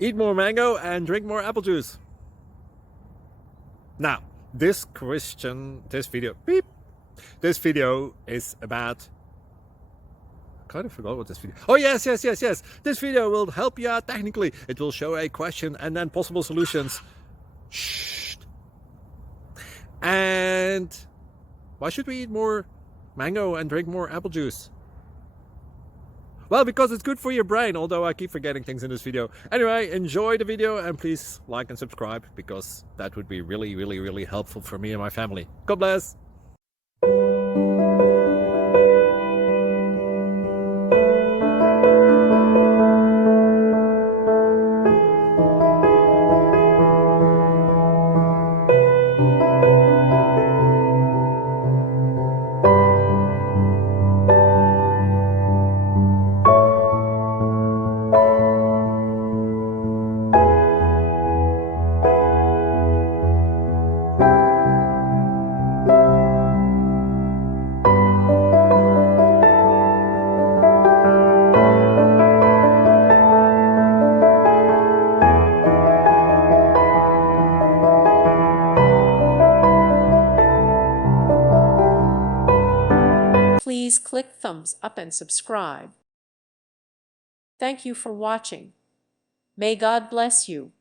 Eat more mango and drink more apple juice. Now, this video is about, I kind of forgot what this video. Oh, yes. This video will help you out technically. It will show a question and then possible solutions. Shh. And why should we eat more mango and drink more apple juice? Well, because it's good for your brain, although I keep forgetting things in this video. Anyway, enjoy the video and please like and subscribe, because that would be really helpful for me and my family. God bless! Please click thumbs up and subscribe. Thank you for watching. May God bless you.